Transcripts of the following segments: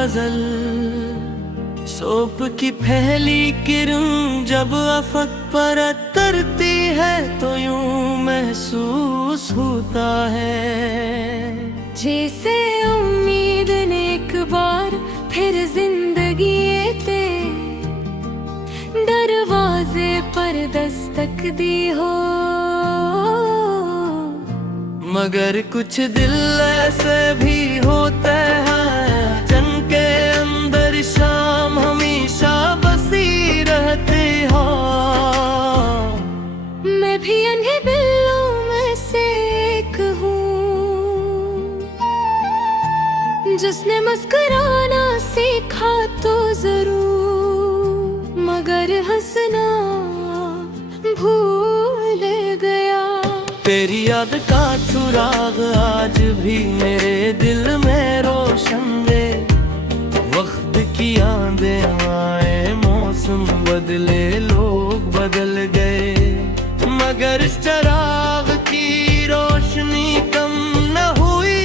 गजल। सोप की पहली किरण जब अफक पर उतरती है तो यूं महसूस होता है जैसे उम्मीद ने एक बार फिर जिंदगी ते दरवाजे पर दस्तक दी हो। मगर कुछ दिल ऐसे भी होते हैं जिनके अंदर शाम हमेशा बसी रहती हो। मैं भी अन्हे बिल्लों में से एक हूँ जिसने मुस्कुराना सीखा तो जरूर, मगर हंसना भूल गया। तेरी याद का सुराग आज भी मेरे दिल में रोशन है। वक्त की यादें आए, मौसम बदले, लोग बदल गए, मगर इस चिराग की रोशनी कम न हुई।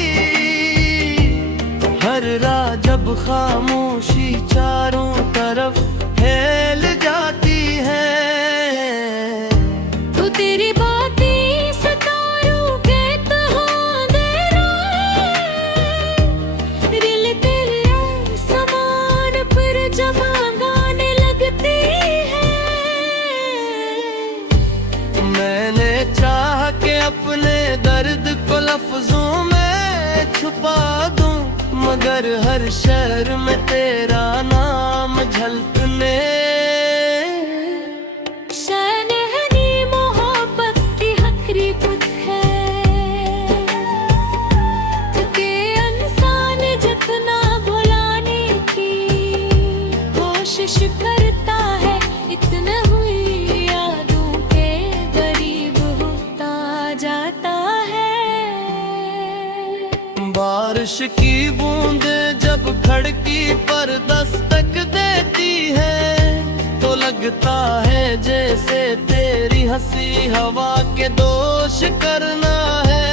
हर रात जब खामोशी चारों तरफ फैल जाती है तो तेरी बातें सितारों के तहाँ दे रिल तेरे समान पर जमा गाने लगती है। मैंने चाह के अपने दर्द को लफ्जों में छुपा दूं, मगर हर शहर में तेरा नाम झलकने। शहनहनी मोहब्बत की हकीकत है कि इंसान जितना भुलाने की कोशिश करता है, इतना हुई यादों के करीब होता जाता है। बारिश की बूंद जब खिड़की पर दस्तक देती है तो लगता है जैसे तेरी हंसी हवा के दोष करना है।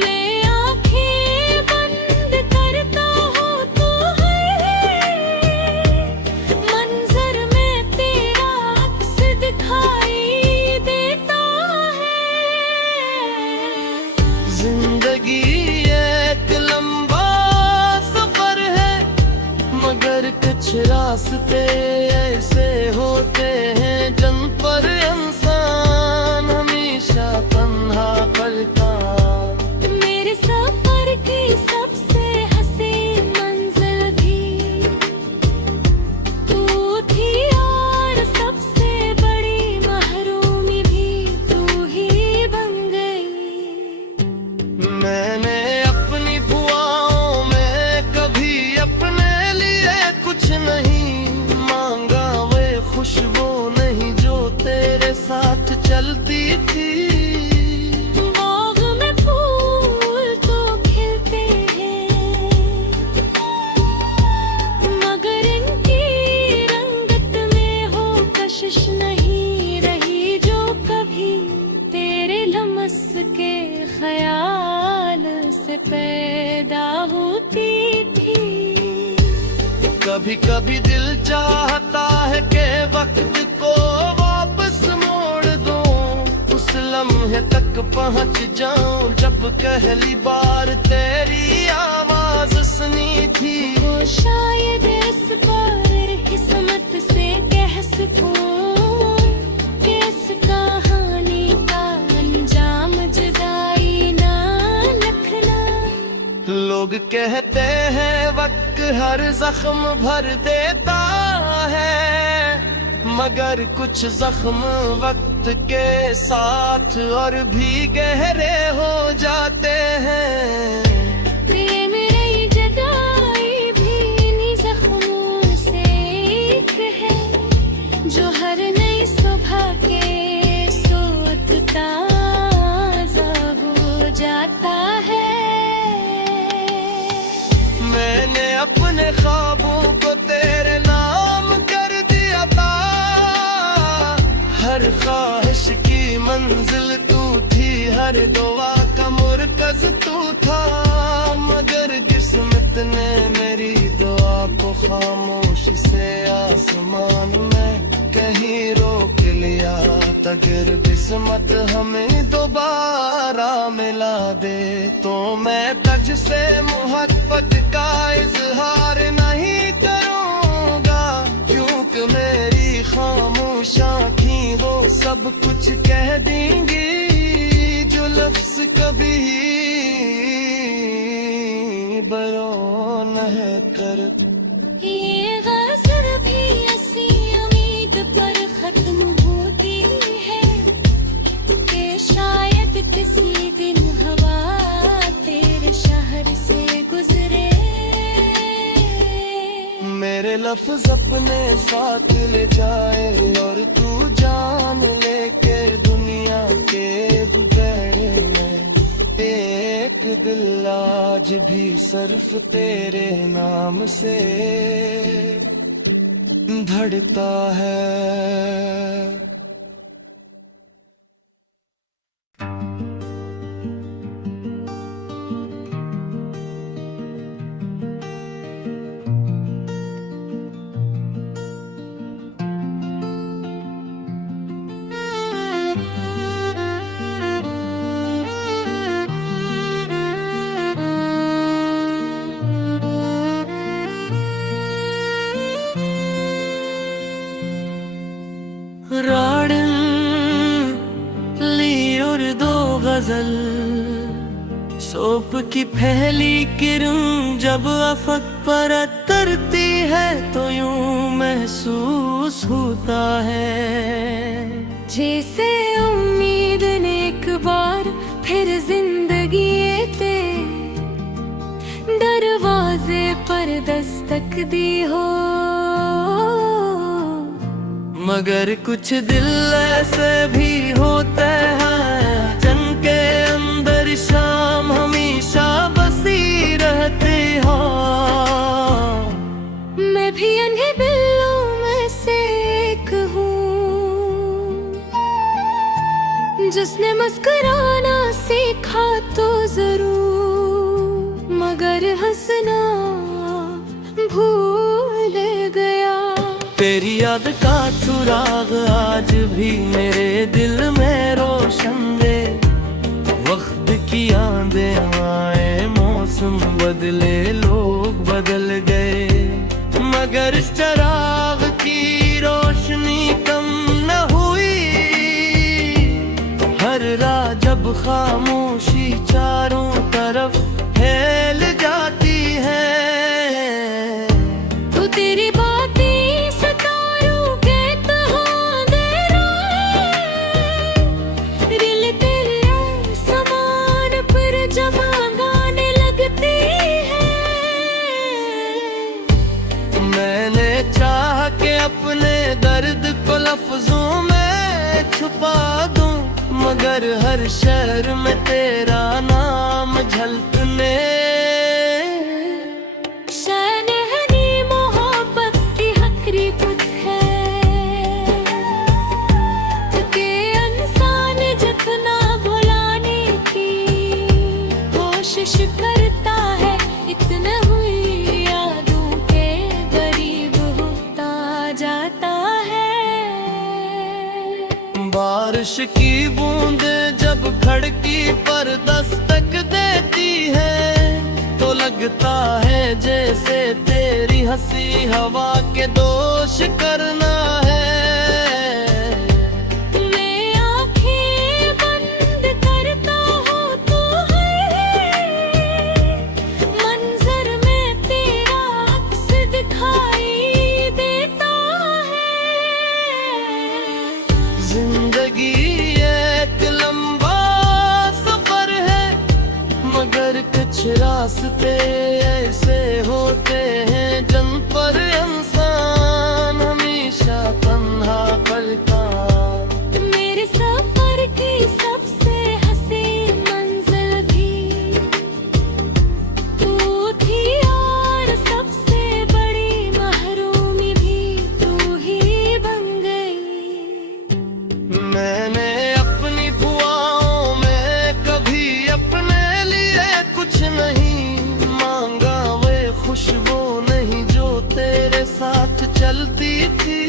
मैं आँखें बंद करता हूँ तो मंजर में तेरा अक्स दिखाई देता है। जिंदगी एक लंबा सफर है, मगर कुछ रास्ते ऐसे होते हैं जिन पर इंसान हमेशा तन्हा पलता। मेरे सफर की सबसे हसीन मंजिल भी तू थी और सबसे बड़ी महरूमी भी तू ही बन गई। मैंने अपनी दुआओं में कभी अपने लिए कुछ नहीं मांगा, वे खुशबू नहीं जो तेरे साथ चलती थी। बाग में फूल तो खिलते हैं, मगर इनकी रंगत में हो कशिश नहीं रही जो कभी तेरे लमस के ख्याल से पैदा होती थी। कभी कभी दिल चाहता है कि वक्त को वापस मोड़ दूं, उस लम्हे तक पहुंच जाऊं जब पहली बार तेरी आवाज सुनी थी। वो शायद इस बार किस्मत से कह सकूं कि इस कहानी का अंजाम जुदाई ना लिखना। लोग कहते हैं वक्त हर जख्म भर देता है, मगर कुछ जख्म वक्त के साथ और भी गहरे हो जाते हैं। प्रिय मेरी जुदाई भी इन्हीं जख्मों से एक है जो हर नई सुबह के सोत ताज़ा हो जाता है। मैंने अपने ख्वाबों को तेरे नाम कर दिया था, हर ख्वाहिश की मंजिल तू थी, हर दुआ का मुरकज तू था, मगर किस्मत ने खामोशी से आसमान में कहीं रोक लिया तगर किस्मत हमें दोबारा मिला दे तो मैं तुझसे मोहब्बत का इजहार नहीं करूंगा क्योंकि मेरी खामोश आँखें वो सब कुछ कह देंगी जो लफ्ज कभी बरो न कर। ये गज़ल भी ऐसी उम्मीद पर खत्म होती है कि शायद किसी दिन हवा तेरे शहर से गुजरे। मेरे लफ्ज अपने साथ ले जाए और तू जान लेके दुनिया के दुबई में एक दिल आज भी सिर्फ तेरे नाम से धड़कता है। राड़न ली और दो गजल सोप की पहली किरण जब अफक पर उतरती है तो यूं महसूस होता है जैसे उम्मीद ने एक बार फिर जिंदगी ते दरवाजे पर दस्तक दी हो। मगर कुछ दिल ऐसे भी होते हैं जिनके अंदर शाम हमेशा बसी रहती हो। मैं भी अन्हे बिल्लों में से एक हूँ जिसने मुस्कुराना सीखा तो जरूर मगर हंसना भूल गया। तेरी याद का सुराग आज भी मेरे दिल में रोशन दे वक्त की यादें आए मौसम बदले लोग बदल गए मगर इस चराग की रोशनी कम न हुई। हर रात जब खामोशी चारों तरफ फैल जाती है तो तेरी बातें सितारों के तहाँ दे रहे रिल तेरे समान पर जमा गाने लगती है। मैंने चाह के अपने दर्द को लफ्जों में छुपा दूं मगर हर शहर में तेरा नाम झलकने शहनहनी मोहब्बत की हकीकत है कि इंसान जितना भुलाने की कोशिश करता है इतना हुई यादों के करीब होता जाता है। बारिश की बूंद जब खिड़की पर दस्तक देती है तो लगता है जैसे तेरी हंसी हवा के दोष करना है। मैं आँखें बंद करता हूँ तो मंजर में तेरा अक्स दिखाई देता है। जिंदगी एक लंबा सफर है मगर कुछ रास्ते ऐसे होते हैं जिन पर इंसान हमेशा तन्हा पलता। मेरे सफर की सबसे हसीन मंजिल भी तू थी और सबसे बड़ी महरूमी भी तू ही बन गई। मैंने अपनी दुआओं में कभी अपने लिए कुछ नहीं मांगा वे खुशबू नहीं जो तेरे चलती थी।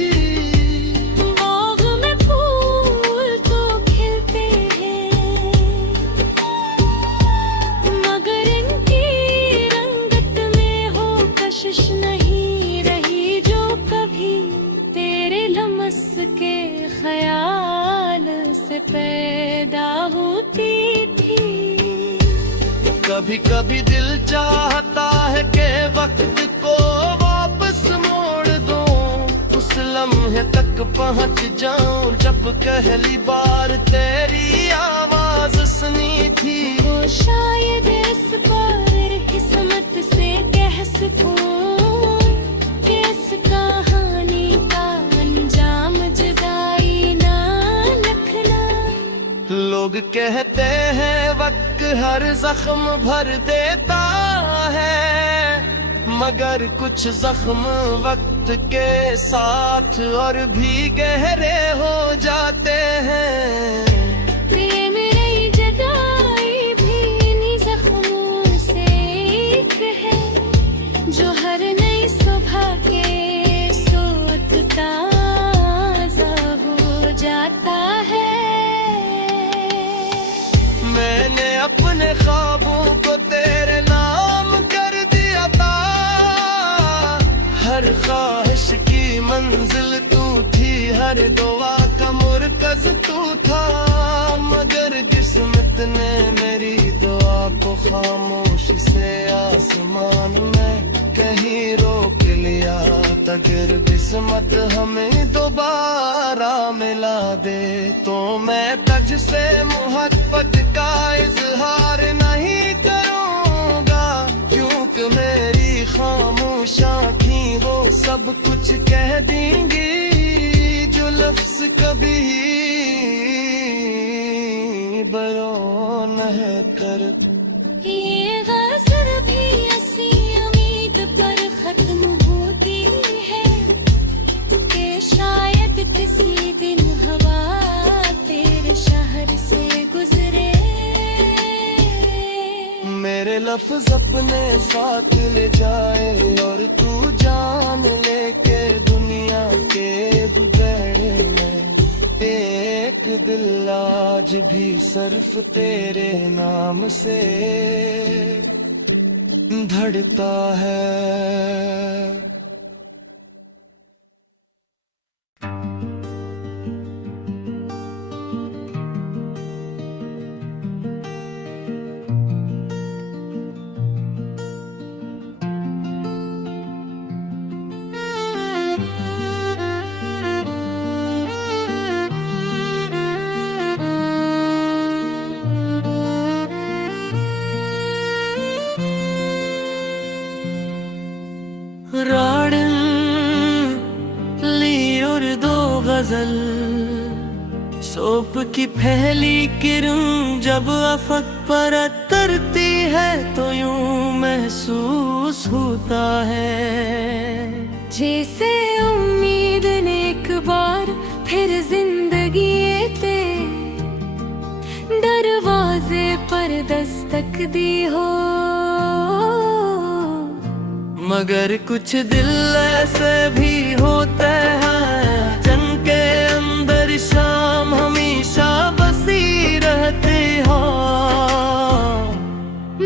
बाग में फूल तो खिलते हैं, मगर इनकी रंगत में हो कशिश नहीं रही जो कभी तेरे लमस के ख्याल से पैदा होती थी। कभी कभी दिल चाहता है कि वक्त को वापस मोड़ दूं, उस लम्हे तक पहुंच जाऊं जब पहली बार तेरी आवाज सुनी थी। वो शायद इस बार किस्मत से कह सकूं कि इस कहानी का अंजाम जुदाई ना लिखना। लोग कहते हैं वक्त हर जख्म भर देता है, मगर कुछ जख्म वक्त के साथ और भी गहरे हो जाते हैं। प्रेम रही जुदाई भी इन्हीं जख्मों से एक है, जो हर नई सुबह के सोत ताज़ा हो जाता है। मैंने अपने ख्वाबों को तेरे नाम कर दिया था, हर ख्वाहिश की मंजिल तू थी, हर दुआ का मुरकज तू था, मगर किस्मत ने मेरी दुआ को खामोशी से आसमान में कहीं रोक लिया। अगर किस्मत हमें दोबारा मिला दे तो मैं तुझसे मोहब्बत का इजहार नहीं करूंगा, क्योंकि मेरी खामोश आँखें वो सब कुछ कह देंगी जो लफ्ज कभी बयान है कर। ये गज़ल भी ऐसी उम्मीद पर खत्म होती है कि शायद किसी दिन हवा तेरे शहर से गुजरे। मेरे लफ्ज अपने साथ ले जाए और तू जान ले के दुनिया के दुबैड़े में एक दिल आज भी सिर्फ तेरे नाम से धड़ता है। राड़न ली और दो गजल सोप की पहली किरण जब अफक पर तरती है तो यूं महसूस होता है जैसे उम्मीद ने एक बार फिर जिंदगी ते दरवाजे पर दस्तक दी हो। मगर कुछ दिल ऐसे भी होते हैं जिनके अंदर शाम हमेशा बसी रहती हो।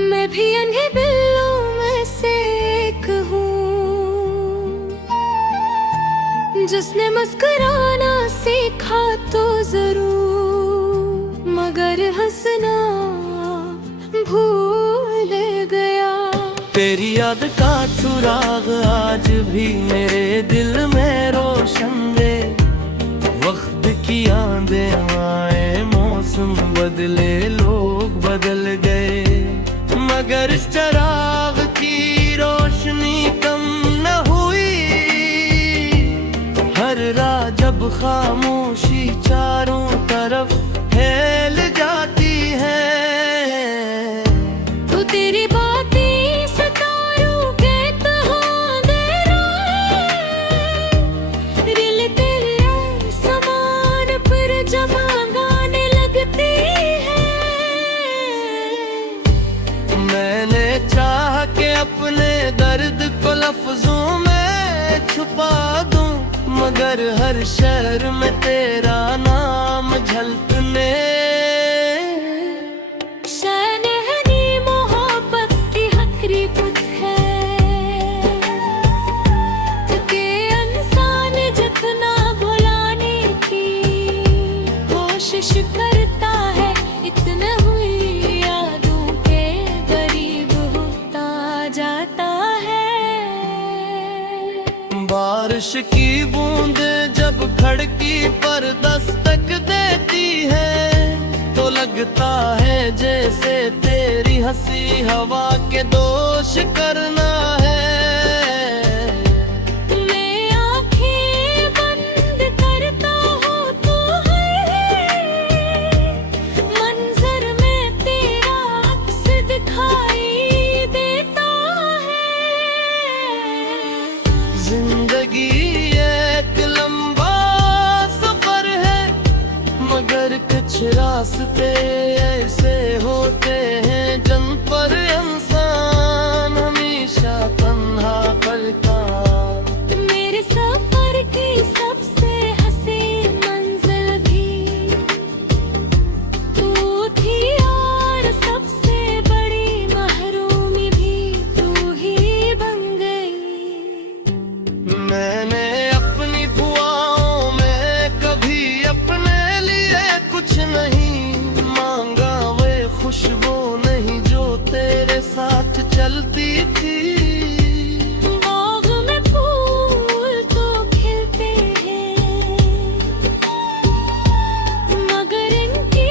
मैं भी अन्हे बिल्लों में से एक हूँ जिसने मुस्कुराना सीखा तो जरूर, मगर हंसना भूल गया। तेरी याद का चुराग आज भी मेरे दिल में रोशन है। वक्त की आंधें आए, मौसम बदले, लोग बदल गए, मगर इस चिराग की रोशनी कम न हुई। हर रात जब खामोशी चारों तरफ फैल जाती है तो तेरी बातें सितारों के तहाँ दे रहे, रिल तेरे समान पर जमा गाने लगती है। मैंने चाह के अपने दर्द को लफ्जों में छुपा दूं, मगर हर शहर में तेरा नाम झलकने। शहनहनी मोहब्बत की हकरी कुछ है कि इंसान जितना भुलाने की कोशिश करता है, इतना हुई यादों के करीब होता जाता है। बारिश की बूंद जब खिड़की पर दस्तक देती है तो लगता है जैसे तेरी हंसी हवा के दोष करना है। मैं आँखें बंद करता हूँ तो मंजर में तेरा अक्स दिखाई देता है। जिंदगी एक लंबा सफर है मगर कुछ रास्ते ऐसे होते हैं जिन पर इंसान हमेशा तन्हा करता। मेरे सफर की सबसे हंसी मंजिल भी तू थी और सबसे बड़ी महरूमी भी तू ही बन गई। मैंने अपनी दुआओं में कभी अपने लिए कुछ नहीं मांगा, वे खुशबू नहीं जो तेरे साथ चलती थी। बाग में फूल तो खिलते हैं मगर इनकी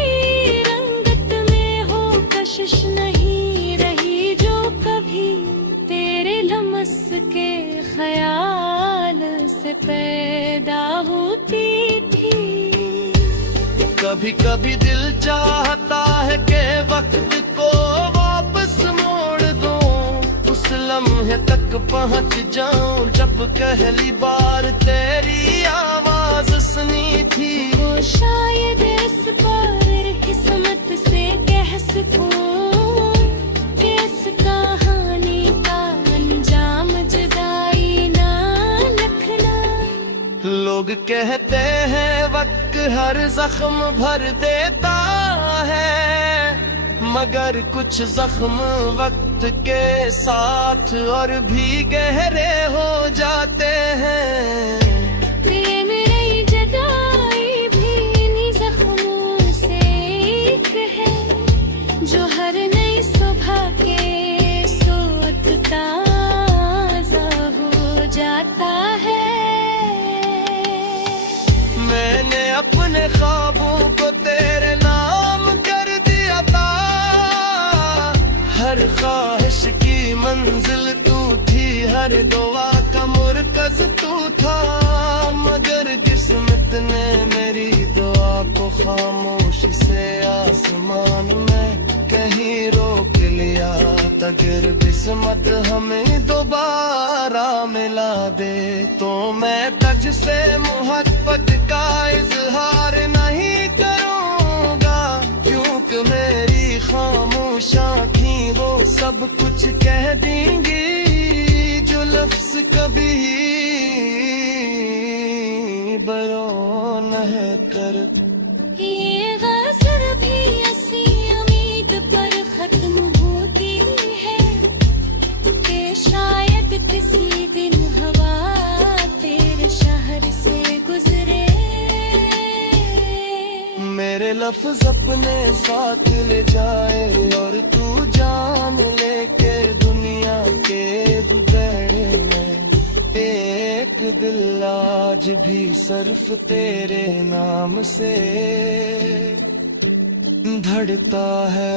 रंगत में हो कशिश नहीं रही जो कभी तेरे लमस के ख्याल से पैदा होती थी। कभी कभी दिल चाहता है कि वक्त को वापस मोड़ दूं, उस लम्हे तक पहुंच जाऊं जब पहली बार तेरी आवाज सुनी थी। वो शायद इस बार किस्मत से कह सकूं कि इस कहानी का अंजाम जुदाई ना लिखना। लोग कहते हैं वक्त हर जख्म भर देता है मगर कुछ जख्म वक्त के साथ और भी गहरे हो जाते हैं। प्रेम रही जदाई भी इन्हीं जख्मों से एक है जो हर नई सुबह के सोत ताजा हो जाता है। मैंने अपने ख्वाबों को तेरे नाम कर दिया था, हर ख्वाहिश की मंजिल तू थी, हर दुआ का मुरकज तू था मगर किस्मत ने मेरी दुआ को खामोशी से आसमान में कहीं रोक लिया। अगर किस्मत हमें दोबारा मिला दे तो मैं तुझ से मोहब्बत का इजहार नहीं करूंगा, क्योंकि मेरी खामोश आँखें वो सब कुछ कह देंगी जो लफ्ज कभी बयान न कर। ये गज़ल भी ऐसी उम्मीद पर खत्म होती है कि शायद किसी दिन हवा तेरे शहर से गुजरे। मेरे लफ्ज अपने साथ ले जाए और तू जान ले के दुनिया के दुबैड़े में एक दिल आज भी सिर्फ तेरे नाम से धड़कता है।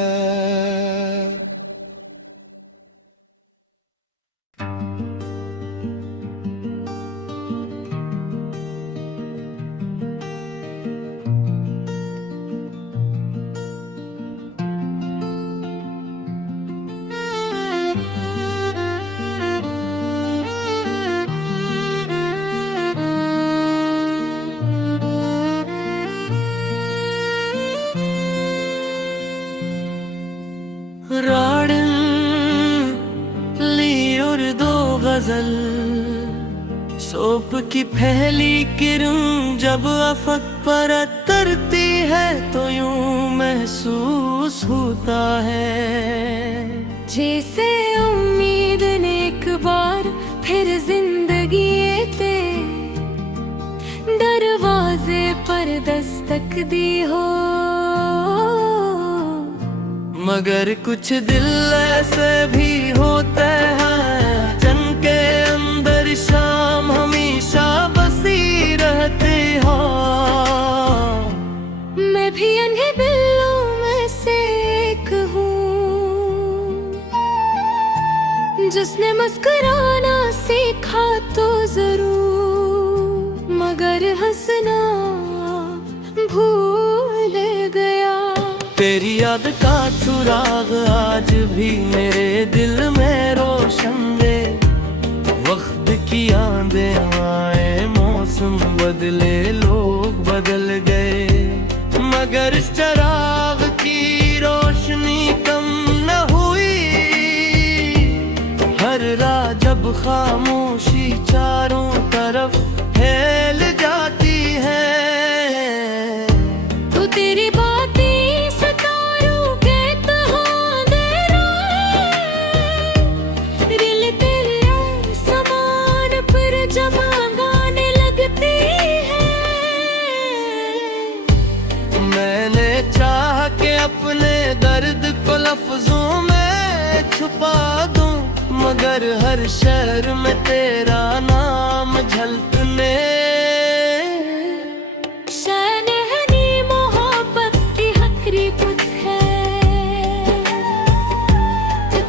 राड़न ली और दो गजल सोप की पहली किरण जब अफक पर उतरती है तो यूं महसूस होता है जैसे उम्मीद ने एक बार फिर जिंदगी ते दरवाजे पर दस्तक दी हो। मगर कुछ दिल ऐसे भी होते हैं जिनके अंदर शाम हमेशा बसी रहती हो। मैं भी अन्हे बिल्लों में से एक हूँ जिसने मुस्कुराना सीखा तो जरूर मगर हंसना भूल गया। तेरी याद का सुराग आज भी मेरे दिल में रोशन है। वक्त की यादें आए मौसम बदले लोग बदल गए मगर इस चराग की रोशनी कम न हुई। हर रात जब खामोशी चारों तरफ फैल जाती है तो तेरी बातें सितारों के तहाँ दे रिल तेरे समान पर जमा गाने लगती है। मैंने चाह के अपने दर्द को लफ्जों में छुपा दूं मगर हर शहर में तेरा नाम झलकने। शहनहनी मोहब्बत की हकरी कुछ है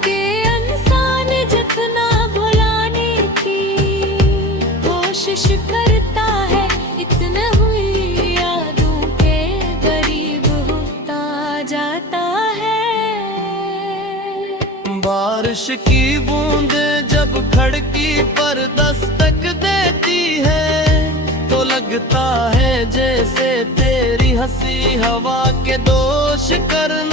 कि इंसान जितना भुलाने की कोशिश करता है इतना हुई यादों के करीब होता जाता है। बारिश की बूंद जब खिड़की पर दस्तक देती है तो लगता है जैसे तेरी हंसी हवा के दोष करना